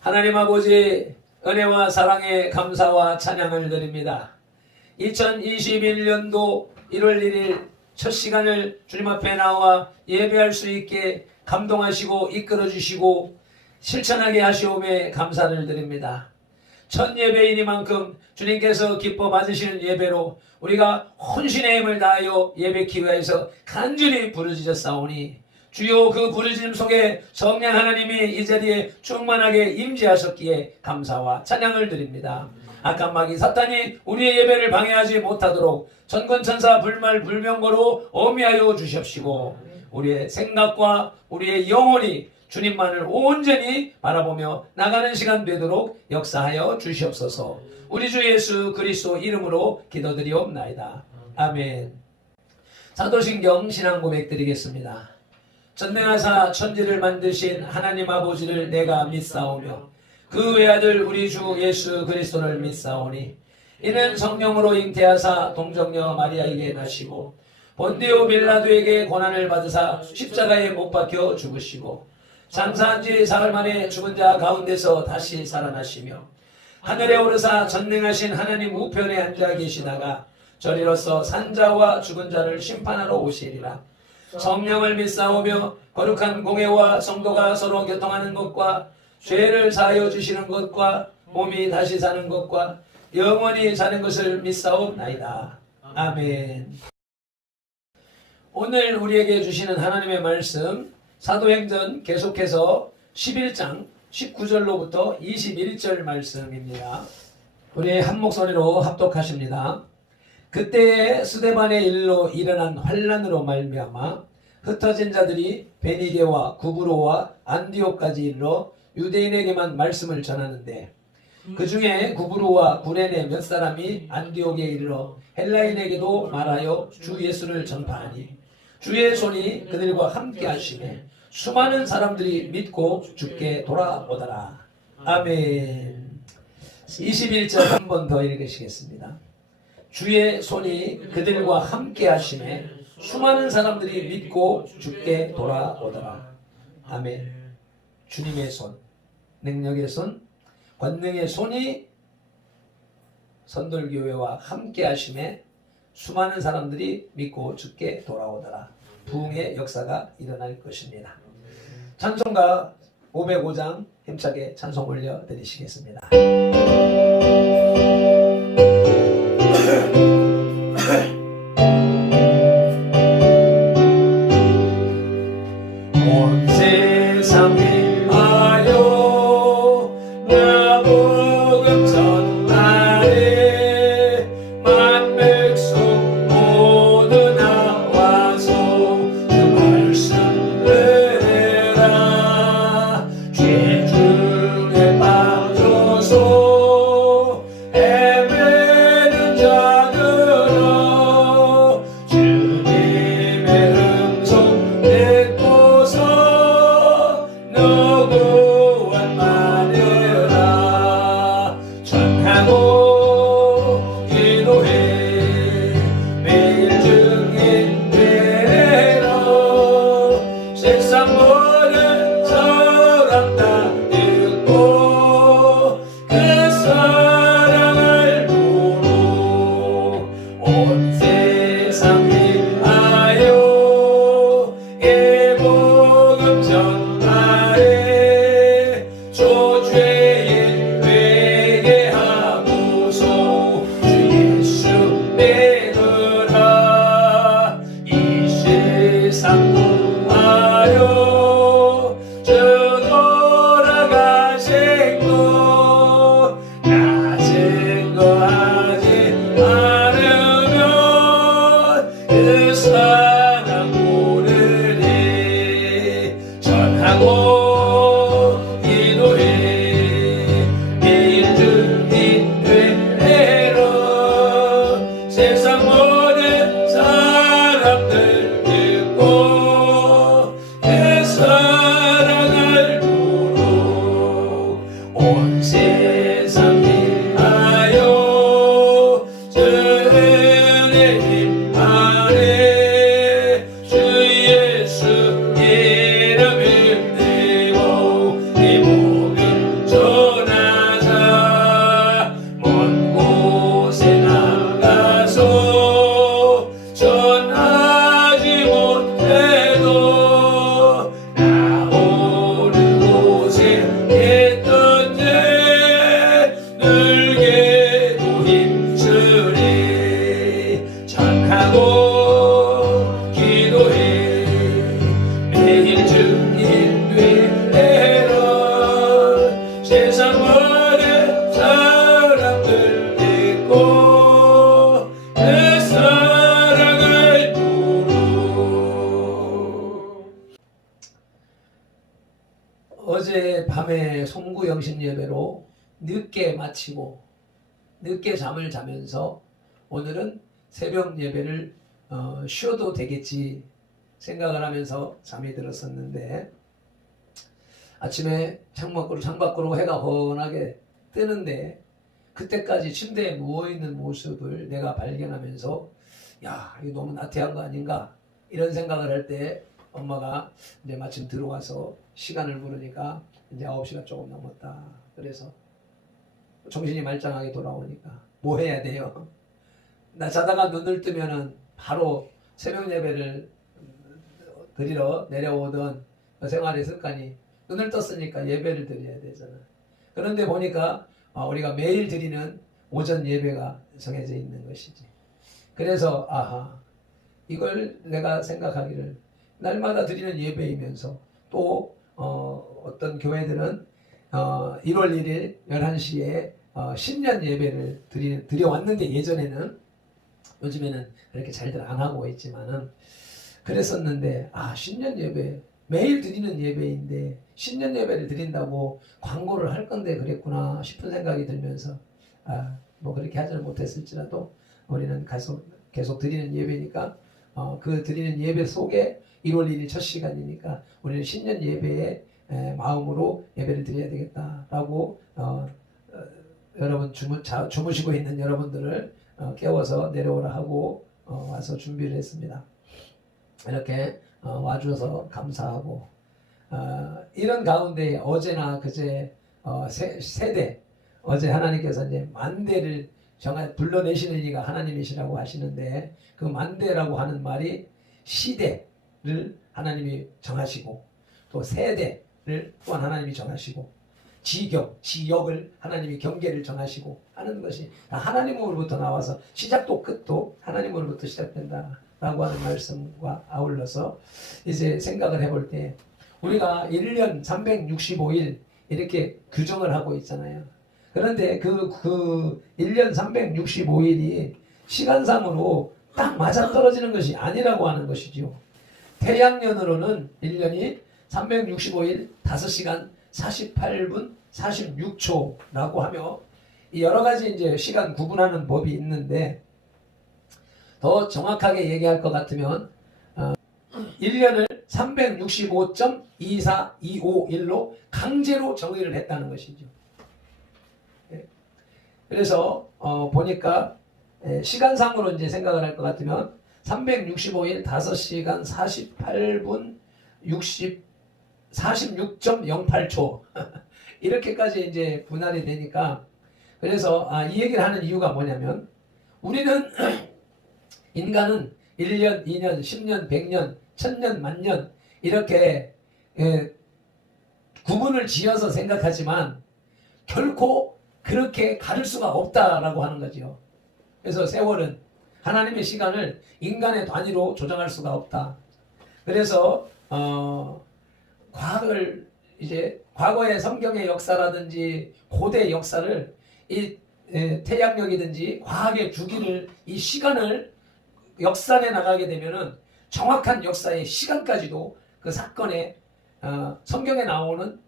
하나님 아버지 은혜와 사랑에 감사와 찬양을 드립니다. 2021년도 1월 1일 첫 시간을 주님 앞에 나와 예배할 수 있게 감동하시고 이끌어주시고 실천하게 하시오매 감사를 드립니다. 첫 예배이니만큼 주님께서 기뻐 받으시는 예배로 우리가 혼신의 힘을 다하여 예배기 위하여서 간절히 부르짖었사오니 주요 그 부르짖음 속에 성령 하나님이 이 자리에 충만하게 임재하셨기에 감사와 찬양을 드립니다. 악한 마귀 사탄이 우리의 예배를 방해하지 못하도록 전권천사 불말 불명거로 어미하여 주십시고 우리의 생각과 우리의 영혼이 주님만을 온전히 바라보며 나가는 시간 되도록 역사하여 주시옵소서. 우리 주 예수 그리스도 이름으로 기도드리옵나이다. 아멘. 사도신경 신앙 고백 드리겠습니다. 전능하사 천지를 만드신 하나님 아버지를 내가 믿사오며 그 외아들 우리 주 예수 그리스도를 믿사오니 이는 성령으로 잉태하사 동정녀 마리아에게 나시고 본디오 빌라도에게 고난을 받으사 십자가에 못 박혀 죽으시고 장사한 지 사흘 만에 죽은 자 가운데서 다시 살아나시며 하늘에 오르사 전능하신 하나님 우편에 앉아 계시다가 저리로서 산자와 죽은 자를 심판하러 오시리라. 성령을 믿사오며 거룩한 공회와 성도가 서로 교통하는 것과 죄를 사하여 주시는 것과 몸이 다시 사는 것과 영원히 사는 것을 믿사옵나이다. 아멘. 오늘 우리에게 주시는 하나님의 말씀 사도행전 계속해서 11장 19절로부터 21절 말씀입니다. 우리 한 목소리로 합독하십니다. 그때에 스데반의 일로 일어난 환란으로 말미암아 흩어진 자들이 베니게와 구브로와 안디옥까지 이르러 유대인에게만 말씀을 전하는데 그 중에 구브로와 구레네 몇 사람이 안디옥에 이르러 헬라인에게도 말하여 주 예수를 전파하니 주의 손이 그들과 함께 하시매 수많은 사람들이 믿고 주께 돌아오더라. 아멘. 21절 한 번 더 읽으시겠습니다. 주의 손이 그들과 함께 하심에 수많은 사람들이 믿고 주께 돌아오더라. 아멘. 주님의 손, 능력의 손, 권능의 손이 선돌교회와 함께 하심에 수많은 사람들이 믿고 주께 돌아오더라. 부흥의 역사가 일어날 것입니다. 찬송가 505장 힘차게 찬송 올려드리시겠습니다. 온 세상 위하여 나 복음 전하네 만백성 모두 나와서 그 말씀 들으라 죄 중에 빠져서 헤매는 자들아 주님의 음성 듣고서 너 구원받으라. 전하고 기도해 매일 증인 되라. 세상 모든 사람 다 듣고 그 사랑을 모르 온 세상 위하여 이 복음 전하래. 조죄인 회개하고서 주 예수 믿으라. 이 세상 구하여 저 돌아가신 것 나 증거하지 않으면 그 사랑 모르리. 전하고 기도해 매일 증인 되라. 세상 모든 사람들 듣고 그 사랑을 모르 온 세상 위하여 주 은혜 힘 아래 주 예수 이름 힘내고 이 복음 전 세상만의 사람들 믿고 내 사랑을 부르. 어제 밤에 송구 영신 예배로 늦게 마치고 늦게 잠을 자면서 오늘은 새벽 예배를 쉬어도 되겠지 생각을 하면서 잠이 들었었는데, 아침에 창밖으로 해가 훤하게 뜨는데 그때까지 침대에 누워있는 모습을 내가 발견하면서 야, 이거 너무 나태한 거 아닌가 이런 생각을 할 때 엄마가 이제 마침 들어와서 시간을 물으니까 이제 9시가 조금 넘었다. 그래서 정신이 말짱하게 돌아오니까 뭐 해야 돼요? 나 자다가 눈을 뜨면은 바로 새벽 예배를 드리러 내려오던 그 생활의 습관이 눈을 떴으니까 예배를 드려야 되잖아. 그런데 보니까 우리가 매일 드리는 오전 예배가 정해져 있는 것이지. 그래서 아하, 이걸 내가 생각하기를 날마다 드리는 예배이면서 또 어떤 교회들은 1월 1일 11시에 신년 예배를 드려왔는데, 예전에는, 요즘에는 그렇게 잘들 안 하고 있지만은 그랬었는데, 신년 예배 매일 드리는 예배인데 신년 예배를 드린다고 광고를 할 건데 그랬구나 싶은 생각이 들면서 뭐 그렇게 하지는 못했을지라도 우리는 계속 드리는 예배니까 그 드리는 예배 속에 1월 1일 첫 시간이니까 우리는 신년 예배의 마음으로 예배를 드려야 되겠다라고 여러분 주무시고 있는 여러분들을 깨워서 내려오라 하고 와서 준비를 했습니다. 이렇게 와주셔서 감사하고, 이런 가운데 어제나 그제 세대, 어제 하나님께서 이제 만대를 불러내시는 이가 하나님이시라고 하시는데, 그 만대라고 하는 말이 시대를 하나님이 정하시고 또 세대를 또한 하나님이 정하시고 지역을 하나님이 경계를 정하시고 하는 것이 다 하나님으로부터 나와서 시작도 끝도 하나님으로부터 시작된다 라고 하는 말씀과 아울러서 이제 생각을 해볼 때, 우리가 1년 365일 이렇게 규정을 하고 있잖아요. 그런데 그 1년 365일이 시간상으로 딱 맞아떨어지는 것이 아니라고 하는 것이죠. 태양년으로는 1년이 365일 5시간 48분 46초라고 하며, 여러 가지 이제 시간 구분하는 법이 있는데, 더 정확하게 얘기할 것 같으면 1년을 365.24251로 강제로 정의를 했다는 것이죠. 그래서 보니까 시간상으로 이제 생각을 할 것 같으면 365일 5시간 48분 46.08초 이렇게까지 이제 분할이 되니까, 그래서 이 얘기를 하는 이유가 뭐냐면, 우리는 인간은 1년, 2년, 10년, 100년, 1000년, 만년 이렇게 구분을 지어서 생각하지만 결코 그렇게 가를 수가 없다라고 하는 거죠. 그래서 세월은, 하나님의 시간을 인간의 단위로 조정할 수가 없다. 그래서 과거의 성경의 역사라든지 고대 역사를 이 태양력이든지 과학의 주기를, 이 시간을 역산해 나가게 되면은 정확한 역사의 시간까지도 그 사건의 성경에 나오는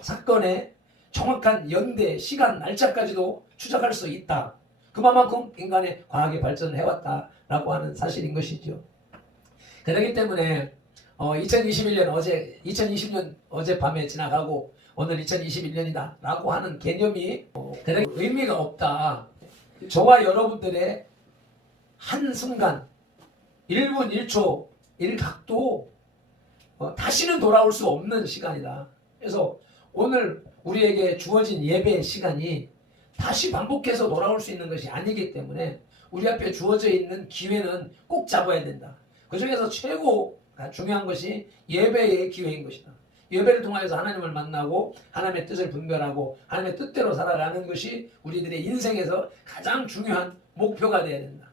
사건의 정확한 연대, 시간, 날짜까지도 추적할 수 있다. 그만큼 인간의 과학이 발전을 해왔다라고 하는 사실인 것이죠. 그렇기 때문에 2020년 어젯밤에 지나가고 오늘 2021년이다 라고 하는 개념이 그런 의미가 없다. 저와 여러분들의 한순간 1분 1초 1각도 다시는 돌아올 수 없는 시간이다. 그래서 오늘 우리에게 주어진 예배의 시간이 다시 반복해서 돌아올 수 있는 것이 아니기 때문에 우리 앞에 주어져 있는 기회는 꼭 잡아야 된다. 그 중에서 최고 중요한 것이 예배의 기회인 것이다. 예배를 통하여서 하나님을 만나고 하나님의 뜻을 분별하고 하나님의 뜻대로 살아가는 것이 우리들의 인생에서 가장 중요한 목표가 되어야 된다.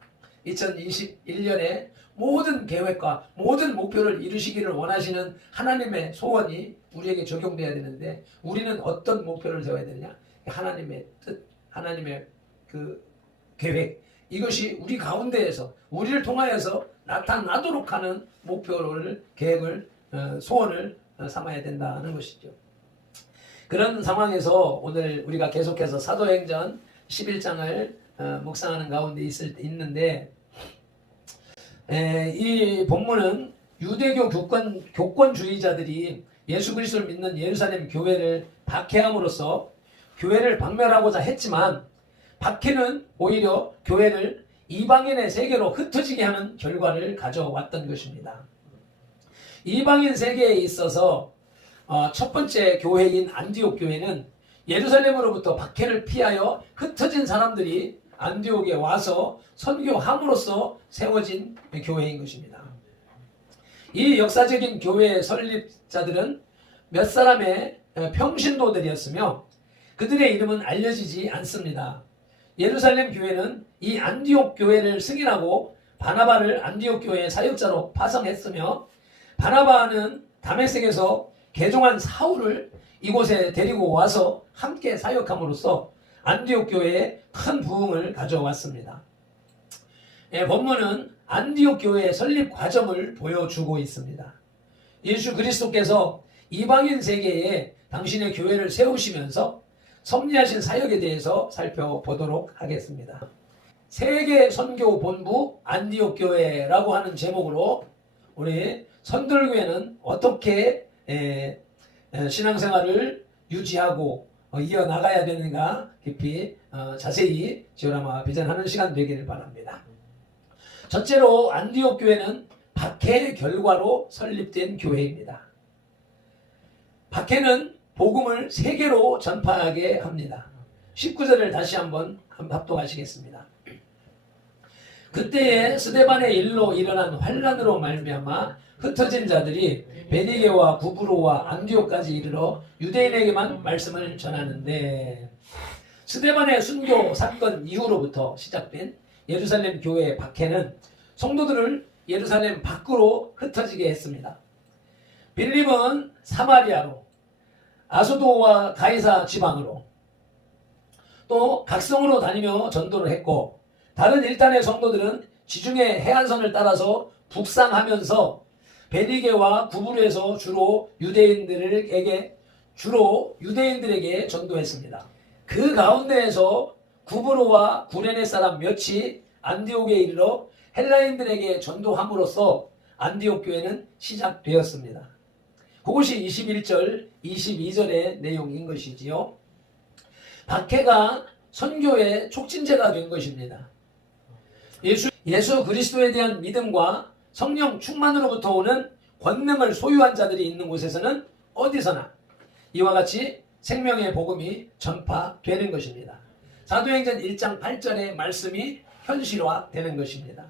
2021년에 모든 계획과 모든 목표를 이루시기를 원하시는 하나님의 소원이 우리에게 적용돼야 되는데 우리는 어떤 목표를 세워야 되느냐? 하나님의 뜻, 하나님의 그 계획, 이것이 우리 가운데에서 우리를 통하여서 나타나도록 하는 목표를, 계획을, 소원을 삼아야 된다는 것이죠. 그런 상황에서 오늘 우리가 계속해서 사도행전 11장을 묵상하는 가운데 있는데, 이 본문은 유대교 교권주의자들이 예수 그리스도를 믿는 예루살렘 교회를 박해함으로써 교회를 박멸하고자 했지만, 박해는 오히려 교회를 이방인의 세계로 흩어지게 하는 결과를 가져왔던 것입니다. 이방인 세계에 있어서 첫 번째 교회인 안디옥 교회는 예루살렘으로부터 박해를 피하여 흩어진 사람들이 안디옥에 와서 선교함으로써 세워진 교회인 것입니다. 이 역사적인 교회의 설립자들은 몇 사람의 평신도들이었으며 그들의 이름은 알려지지 않습니다. 예루살렘 교회는 이 안디옥 교회를 승인하고 바나바를 안디옥 교회의 사역자로 파송했으며, 바나바는 다메섹에서 개종한 사울을 이곳에 데리고 와서 함께 사역함으로써 안디옥 교회에 큰 부흥을 가져왔습니다. 본문은 안디옥 교회의 설립 과정을 보여주고 있습니다. 예수 그리스도께서 이방인 세계에 당신의 교회를 세우시면서 섭리하신 사역에 대해서 살펴보도록 하겠습니다. 세계 선교 본부 안디옥 교회라고 하는 제목으로 우리 선들교회는 어떻게 신앙생활을 유지하고 이어나가야 되는가 깊이 자세히 지오라마 비전하는 시간 되기를 바랍니다. 첫째로 안디옥 교회는 박해의 결과로 설립된 교회입니다. 박해는 복음을 세계로 전파하게 합니다. 19절을 다시 한번 합독하시겠습니다. 그때에 스데반의 일로 일어난 환란으로 말미암아 흩어진 자들이 베니게와 구브로와 안디옥까지 이르러 유대인에게만 말씀을 전하는데, 스데반의 순교 사건 이후로부터 시작된 예루살렘 교회의 박해는 성도들을 예루살렘 밖으로 흩어지게 했습니다. 빌립은 사마리아로, 아소도와 가이사 지방으로, 또 각성으로 다니며 전도를 했고, 다른 일단의 성도들은 지중해 해안선을 따라서 북상하면서 베니게와 구브로에서 주로 유대인들에게 전도했습니다. 그 가운데에서 구브로와 구레네 사람 몇이 안디옥에 이르러 헬라인들에게 전도함으로써 안디옥 교회는 시작되었습니다. 그것이 21절, 22절의 내용인 것이지요. 박해가 선교의 촉진제가 된 것입니다. 예수 그리스도에 대한 믿음과 성령 충만으로부터 오는 권능을 소유한 자들이 있는 곳에서는 어디서나 이와 같이 생명의 복음이 전파되는 것입니다. 사도행전 1장 8절의 말씀이 현실화되는 것입니다.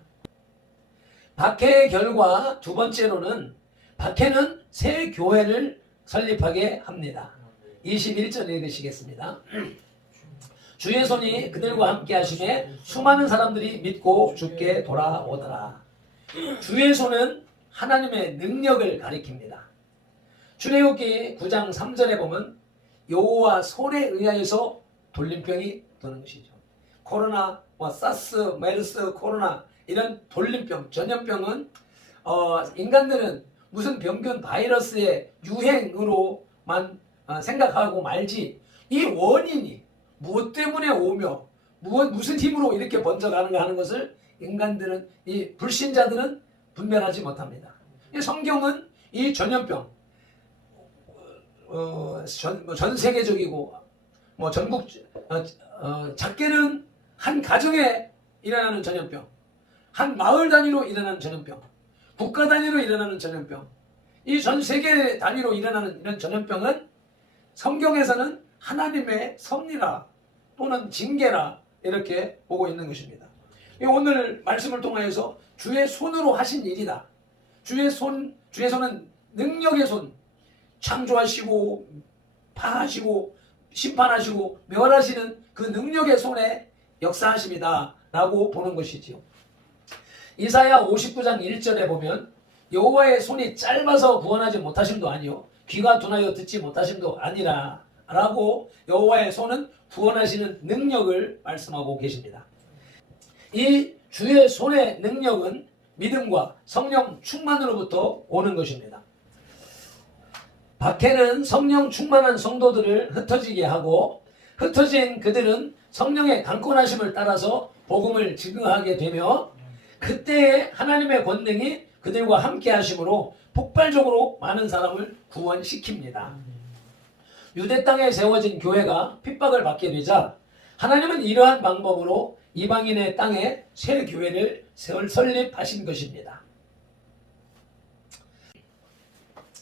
박해의 결과 두 번째로는 박해는 새 교회를 설립하게 합니다. 21절 읽으시겠습니다. 주의 손이 그들과 함께 하시매 수많은 사람들이 믿고 주께 돌아오더라. 주의 손은 하나님의 능력을 가리킵니다. 출애굽기 9장 3절에 보면 여호와 손에 의하여서 돌림병이 도는 것이죠. 코로나, 사스, 메르스, 코로나 이런 돌림병, 전염병은 인간들은 무슨 병균 바이러스의 유행으로만 생각하고 말지, 이 원인이 무엇 때문에 오며 무슨 힘으로 이렇게 번져가는가 하는 것을 인간들은, 이 불신자들은 분별하지 못합니다. 성경은 이 전염병, 전 세계적이고 전국, 작게는 한 가정에 일어나는 전염병, 한 마을 단위로 일어나는 전염병, 국가 단위로 일어나는 전염병, 이 전 세계 단위로 일어나는 이런 전염병은 성경에서는 하나님의 섭리라 또는 징계라 이렇게 보고 있는 것입니다. 오늘 말씀을 통하여서 주의 손으로 하신 일이다. 주의 손은 능력의 손, 창조하시고 파하시고 심판하시고 멸하시는 그 능력의 손에 역사하십니다 라고 보는 것이지요. 이사야 59장 1절에 보면 여호와의 손이 짧아서 구원하지 못하심도 아니요 귀가 둔하여 듣지 못하심도 아니라 라고 여호와의 손은 구원하시는 능력을 말씀하고 계십니다. 이 주의 손의 능력은 믿음과 성령 충만으로부터 오는 것입니다. 박해는 성령 충만한 성도들을 흩어지게 하고 흩어진 그들은 성령의 강권하심을 따라서 복음을 증거하게 되며 그때에 하나님의 권능이 그들과 함께 하심으로 폭발적으로 많은 사람을 구원시킵니다. 유대 땅에 세워진 교회가 핍박을 받게 되자 하나님은 이러한 방법으로 이방인의 땅에 새 교회를 설립하신 것입니다.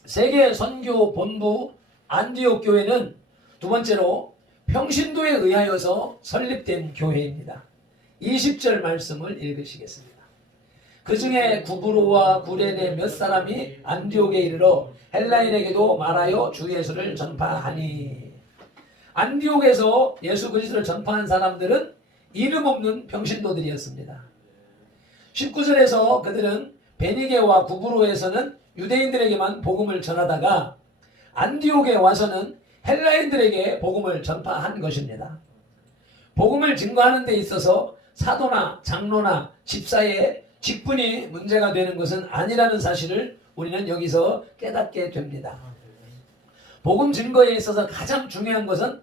세계 선교 본부 안디옥 교회는 두 번째로 평신도에 의하여서 설립된 교회입니다. 20절 말씀을 읽으시겠습니다. 그 중에 구브로와 구레네 몇 사람이 안디옥에 이르러 헬라인에게도 말하여 주 예수를 전파하니. 안디옥에서 예수 그리스도를 전파한 사람들은 이름 없는 평신도들이었습니다. 19절에서 그들은 베니게와 구브로에서는 유대인들에게만 복음을 전하다가 안디옥에 와서는 헬라인들에게 복음을 전파한 것입니다. 복음을 증거하는 데 있어서 사도나 장로나 집사의 직분이 문제가 되는 것은 아니라는 사실을 우리는 여기서 깨닫게 됩니다. 복음 증거에 있어서 가장 중요한 것은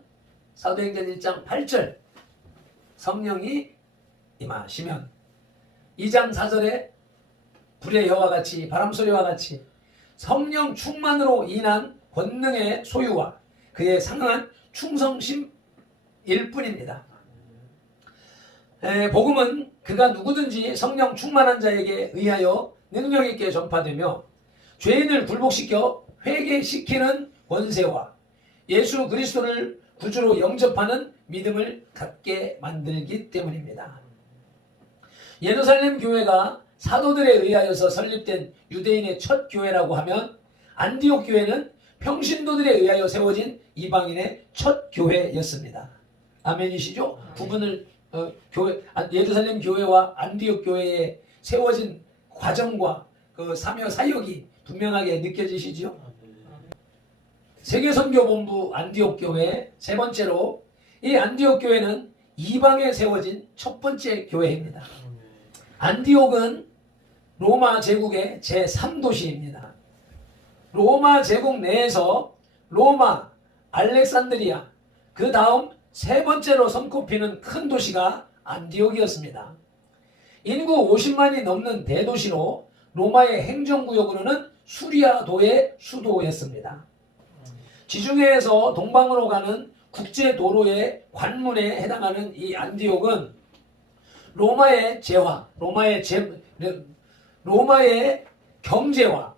사도행전 1장 8절 성령이 임하시면 2장 4절에 불의 여와 같이 바람소리와 같이 성령 충만으로 인한 권능의 소유와 그에 상응한 충성심일 뿐입니다. 복음은 그가 누구든지 성령 충만한 자에게 의하여 능력 있게 전파되며 죄인을 굴복시켜 회개시키는 권세와 예수 그리스도를 구주로 영접하는 믿음을 갖게 만들기 때문입니다. 예루살렘 교회가 사도들에 의하여서 설립된 유대인의 첫 교회라고 하면 안디옥 교회는 평신도들에 의하여 세워진 이방인의 첫 교회였습니다. 아멘이시죠? 구분을 예루살렘 교회와 안디옥 교회에 세워진 과정과 그 사며 사역이 분명하게 느껴지시죠? 세계선교본부 안디옥 교회 세 번째로 이 안디옥 교회는 이방에 세워진 첫 번째 교회입니다. 안디옥은 로마 제국의 제3도시입니다. 로마 제국 내에서 로마, 알렉산드리아, 그 다음 세 번째로 손꼽히는 큰 도시가 안디옥이었습니다. 인구 50만이 넘는 대도시로 로마의 행정구역으로는 수리아도의 수도였습니다. 지중해에서 동방으로 가는 국제도로의 관문에 해당하는 이 안디옥은 로마의 재화, 로마의 경제와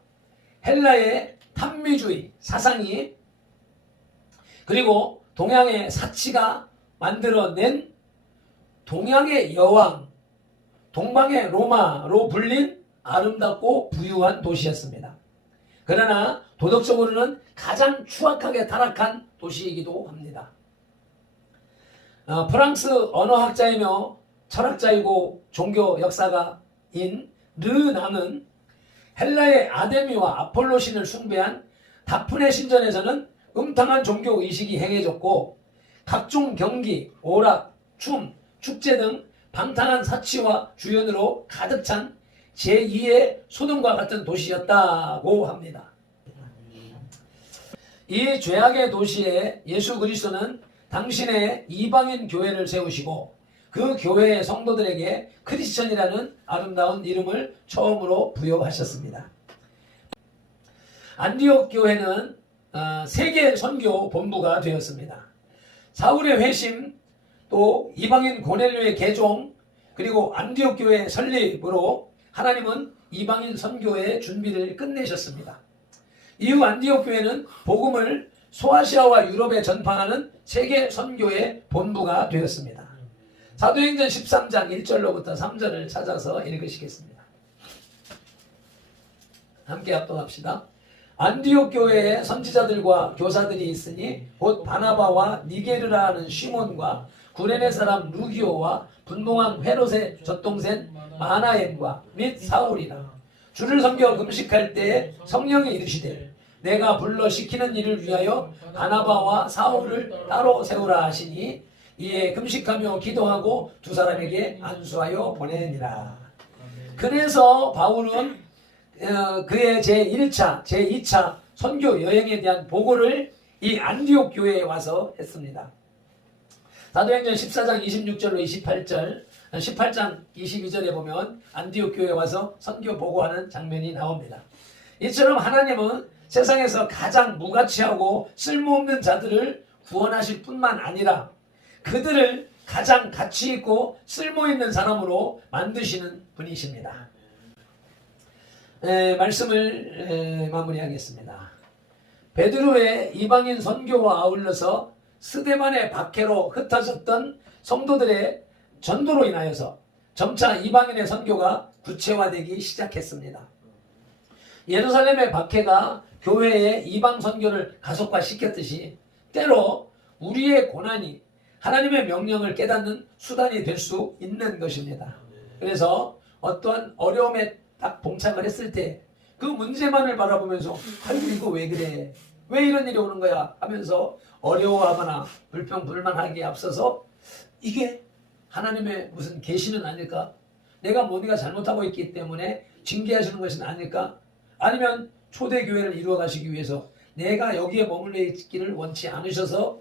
헬라의 탐미주의 사상이 그리고 동양의 사치가 만들어낸 동양의 여왕, 동방의 로마로 불린 아름답고 부유한 도시였습니다. 그러나 도덕적으로는 가장 추악하게 타락한 도시이기도 합니다. 프랑스 언어학자이며 철학자이고 종교 역사가인 르낭은 헬라의 아데미와 아폴로 신을 숭배한 다프네 신전에서는 음탕한 종교 의식이 행해졌고 각종 경기, 오락, 춤, 축제 등 방탕한 사치와 주연으로 가득 찬 제2의 소돔과 같은 도시였다고 합니다. 이 죄악의 도시에 예수 그리스도는 당신의 이방인 교회를 세우시고 그 교회의 성도들에게 크리스천이라는 아름다운 이름을 처음으로 부여하셨습니다. 안디옥 교회는 세계 선교 본부가 되었습니다. 사울의 회심, 또 이방인 고넬료의 개종, 그리고 안디옥 교회 설립으로 하나님은 이방인 선교의 준비를 끝내셨습니다. 이후 안디옥 교회는 복음을 소아시아와 유럽에 전파하는 세계 선교의 본부가 되었습니다. 사도행전 13장 1절로부터 3절을 찾아서 읽으시겠습니다. 함께 합독합시다. 안디옥 교회에 선지자들과 교사들이 있으니 곧 바나바와 니게르라 하는 시몬과 구레네 사람 루기오와 분봉왕 헤롯의 젖동생 마나엠과 및 사울이라. 주를 섬겨 금식할 때에 성령이 이르시되 내가 불러 시키는 일을 위하여 바나바와 사울을 따로 세우라 하시니 이에 금식하며 기도하고 두 사람에게 안수하여 보내니라. 그래서 바울은 그의 제1차, 제2차 선교 여행에 대한 보고를 이 안디옥 교회에 와서 했습니다. 사도행전 14장 26절로 28절, 18장 22절에 보면 안디옥 교회에 와서 선교 보고하는 장면이 나옵니다. 이처럼 하나님은 세상에서 가장 무가치하고 쓸모없는 자들을 구원하실 뿐만 아니라 그들을 가장 가치 있고 쓸모있는 사람으로 만드시는 분이십니다. 말씀을 마무리하겠습니다. 베드로의 이방인 선교와 아울러서 스데반의 박해로 흩어졌던 성도들의 전도로 인하여서 점차 이방인의 선교가 구체화되기 시작했습니다. 예루살렘의 박해가 교회의 이방 선교를 가속화시켰듯이 때로 우리의 고난이 하나님의 명령을 깨닫는 수단이 될 수 있는 것입니다. 그래서 어떠한 어려움에 딱 봉착을 했을 때 그 문제만을 바라보면서 아이고 이거 왜 그래? 왜 이런 일이 오는 거야? 하면서 어려워하거나 불평불만하기에 앞서서 이게 하나님의 무슨 계시는 아닐까? 내가 뭔가 잘못하고 있기 때문에 징계하시는 것은 아닐까? 아니면 초대교회를 이루어가시기 위해서 내가 여기에 머물러 있기를 원치 않으셔서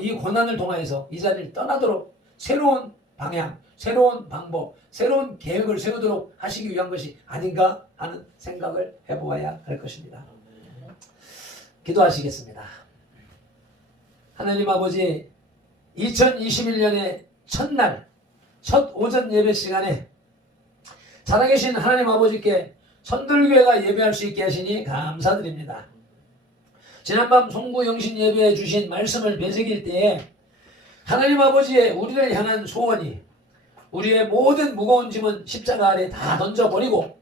이 고난을 통하여서 이 자리를 떠나도록 새로운 방향, 새로운 방법, 새로운 계획을 세우도록 하시기 위한 것이 아닌가 하는 생각을 해보아야 할 것입니다. 기도하시겠습니다. 하나님 아버지, 2021년의 첫날, 첫 오전 예배 시간에 살아계신 하나님 아버지께 선들교회가 예배할 수 있게 하시니 감사드립니다. 지난밤 송구 영신 예배해 주신 말씀을 되새길 때에 하나님 아버지의 우리를 향한 소원이 우리의 모든 무거운 짐은 십자가 아래 다 던져버리고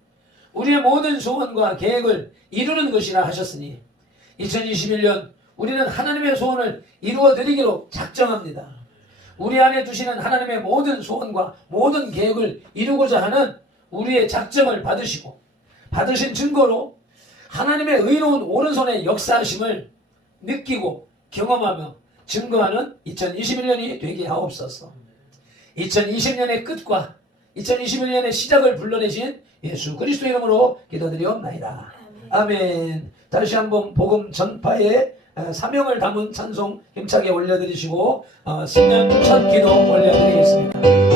우리의 모든 소원과 계획을 이루는 것이라 하셨으니 2021년 우리는 하나님의 소원을 이루어드리기로 작정합니다. 우리 안에 두시는 하나님의 모든 소원과 모든 계획을 이루고자 하는 우리의 작정을 받으시고 받으신 증거로 하나님의 의로운 오른손의 역사하심을 느끼고 경험하며 증거하는 2021년이 되게 하옵소서. 2020년의 끝과 2021년의 시작을 불러내신 예수 그리스도 이름으로 기도드리옵나이다. 아멘. 다시 한번 복음 전파에 사명을 담은 찬송 힘차게 올려드리시고 신년 첫 기도 올려드리겠습니다.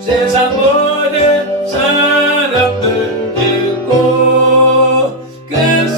세상 모든 사람들 듣고 그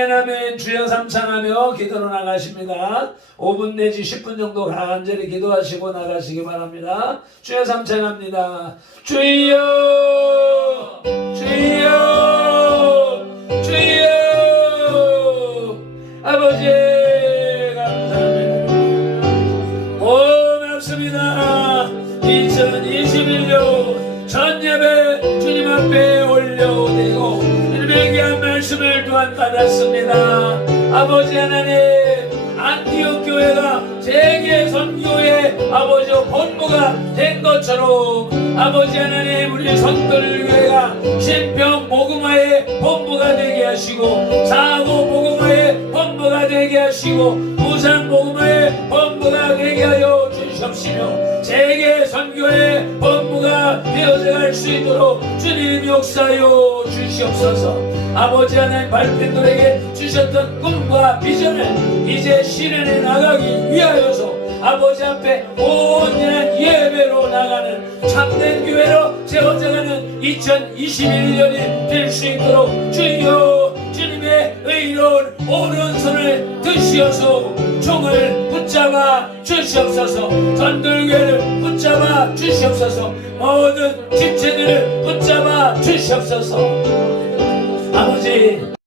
아멘 아멘. 주여 삼창하며 기도로 나가십니다. 5분 내지 10분 정도 간절히 기도하시고 나가시기 바랍니다. 주여 삼창합니다. 주여 주여 주여. 아버지 감사합니다. 고맙습니다. 2021년 전 예배 주님 앞에 올려드리고 주님의 귀한 말씀을 또한 받았습니다. 아버지 하나님, 안티옥 교회가 세계 선교의 아버지 본부가 된 것처럼 아버지 하나님, 우리 성들 교회가 신평 복음화의 본부가 되게 하시고 사고 복음화의 본부가 되게 하시고 부산 복음화의 본부가 되게 하여 주시옵시며 세계 선교의 본부가 되어져 갈 수 있도록 주님 역사하여 주시옵소서. 아버지 하나님, 발팬들에게 주셨던 꿈과 비전을 이제 실현해 나가기 위하여서 아버지 앞에 온전한 예배로 나가는 참된 교회로 세워져가는 2021년이 될 수 있도록 주여 주님의 의로운 오른손을 드시어서 총을 붙잡아 주시옵소서. 전들교회를 붙잡아 주시옵소서. 모든 집체들을 붙잡아 주시옵소서. 아버지